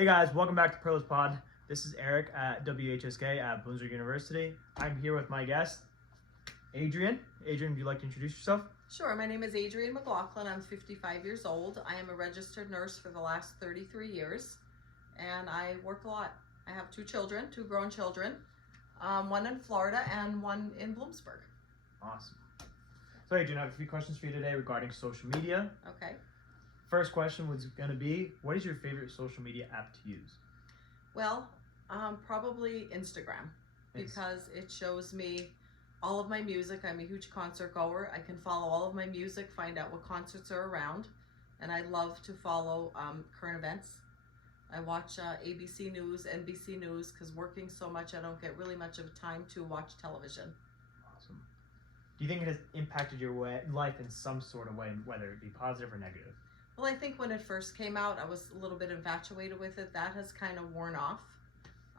Hey guys, welcome back to Pros Pod. This is Eric at WHSK at Bloomsburg University. I'm here with my guest, Adrian. Adrian, would you like to introduce yourself? Sure, my name is Adrian McLaughlin. I'm 55 years old. I am a registered nurse for the last 33 years, and I work a lot. I have two grown children, one in Florida and one in Bloomsburg. Awesome. So Adrian, I have a few questions for you today regarding social media. Okay. First question was going to be, what is your favorite social media app to use? Well, probably Instagram, because it shows me all of my music. I'm a huge concert goer. I can follow all of my music, find out what concerts are around, and I love to follow current events. I watch ABC News, NBC News, because working so much, I don't get really much of time to watch television. Awesome. Do you think it has impacted your life in some sort of way, whether it be positive or negative? Well, I think when it first came out, I was a little bit infatuated with it. That has kind of worn off.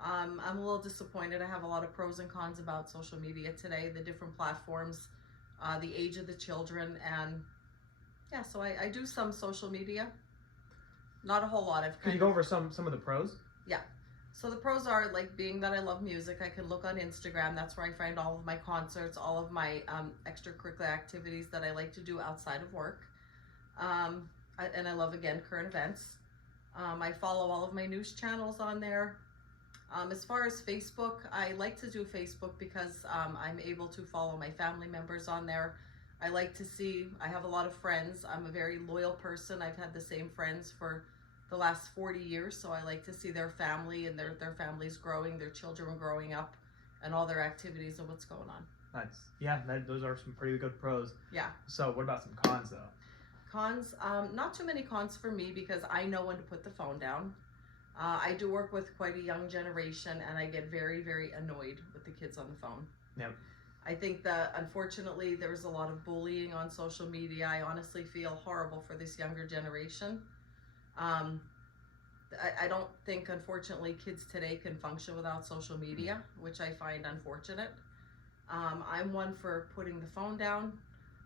I'm a little disappointed. I have a lot of pros and cons about social media today, the different platforms, the age of the children, and yeah, so I do some social media. Not a whole lot. Could you go over some of the pros? Yeah. So the pros are, like, being that I love music, I can look on Instagram. That's where I find all of my concerts, all of my extracurricular activities that I like to do outside of work. And I love, again, current events. I follow all of my news channels on there. As far as Facebook, I like to do Facebook because I'm able to follow my family members on there. I like to see, I have a lot of friends. I'm a very loyal person. I've had the same friends for the last 40 years, so I like to see their family and their families growing, their children growing up, and all their activities and what's going on. Nice. Yeah, those are some pretty good pros. Yeah. So what about some cons, though? Cons, not too many cons for me because I know when to put the phone down. I do work with quite a young generation, and I get very, very annoyed with the kids on the phone. Yep. I think that, unfortunately, there's a lot of bullying on social media. I honestly feel horrible for this younger generation. I don't think, unfortunately, kids today can function without social media, which I find unfortunate. I'm one for putting the phone down.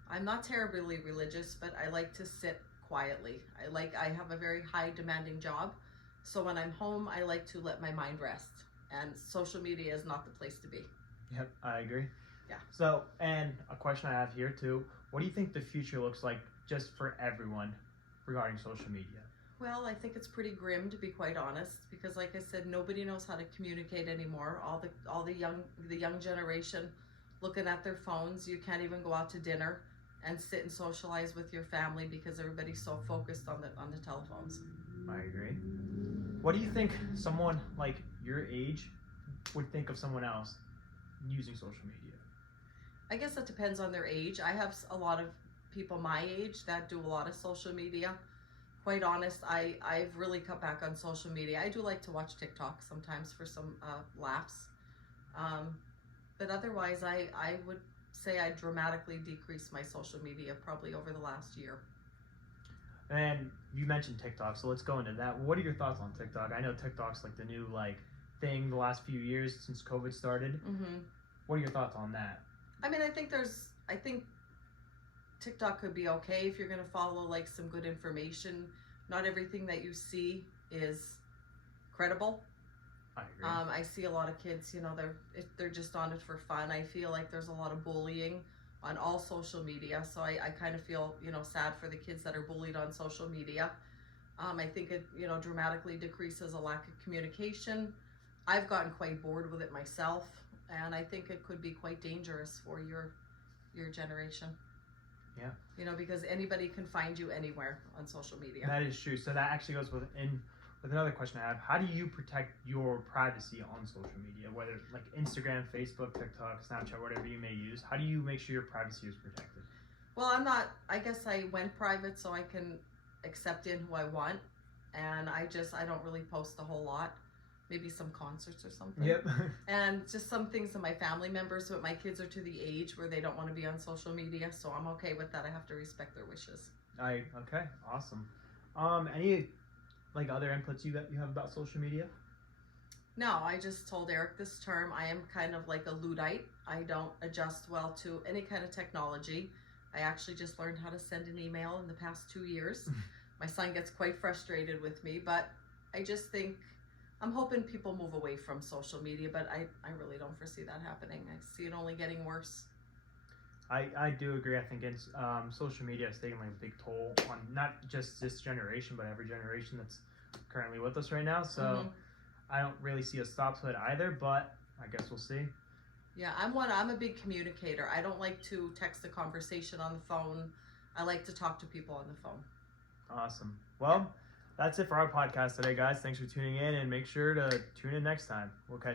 I'm not terribly religious, but I like to sit quietly. I have a very high demanding job. So when I'm home, I like to let my mind rest, and social media is not the place to be. Yep, I agree. Yeah. So, and a question I have here too, what do you think the future looks like just for everyone regarding social media? Well, I think it's pretty grim, to be quite honest, because like I said, nobody knows how to communicate anymore. All the young generation looking at their phones. You can't even go out to dinner and sit and socialize with your family because everybody's so focused on the telephones. I agree. What do you think someone like your age would think of someone else using social media? I guess it depends on their age. I have a lot of people my age that do a lot of social media. Quite honest, I've really cut back on social media. I do like to watch TikTok sometimes for some laughs. But otherwise, I would say I dramatically decreased my social media probably over the last year. And you mentioned TikTok, so let's go into that. What are your thoughts on TikTok? I know TikTok's like the new thing the last few years since COVID started. Mm-hmm. What are your thoughts on that? I mean, I think TikTok could be okay if you're going to follow some good information. Not everything that you see is credible. I agree. I see a lot of kids, they're just on it for fun. I feel like there's a lot of bullying on all social media, so I kind of feel, sad for the kids that are bullied on social media. I think it, dramatically decreases a lack of communication. I've gotten quite bored with it myself, and I think it could be quite dangerous for your generation. Yeah. Because anybody can find you anywhere on social media. That is true. So that actually goes with another question I have. How do you protect your privacy on social media, whether like Instagram, Facebook, TikTok, Snapchat, whatever you may use? How do you make sure your privacy is protected? Well, I guess I went private so I can accept in who I want, and I don't really post a whole lot. Maybe some concerts or something. Yep. And just some things to my family members, but my kids are to the age where they don't want to be on social media, so I'm okay with that. I have to respect their wishes. Okay, awesome. Any other inputs you have about social media? No, I just told Eric this term I am kind of like a Luddite. I don't adjust well to any kind of technology. I actually just learned how to send an email in the past 2 years. My son gets quite frustrated with me, but I just think I'm hoping people move away from social media, but I really don't foresee that happening. I see it only getting worse. I do agree. I think it's social media is taking like a big toll on not just this generation, but every generation that's currently with us right now. So Mhm. I don't really see a stop to it either, but I guess we'll see. Yeah, I'm a big communicator. I don't like to text a conversation on the phone. I like to talk to people on the phone. Awesome. Well, that's it for our podcast today, guys. Thanks for tuning in, and make sure to tune in next time. We'll catch you.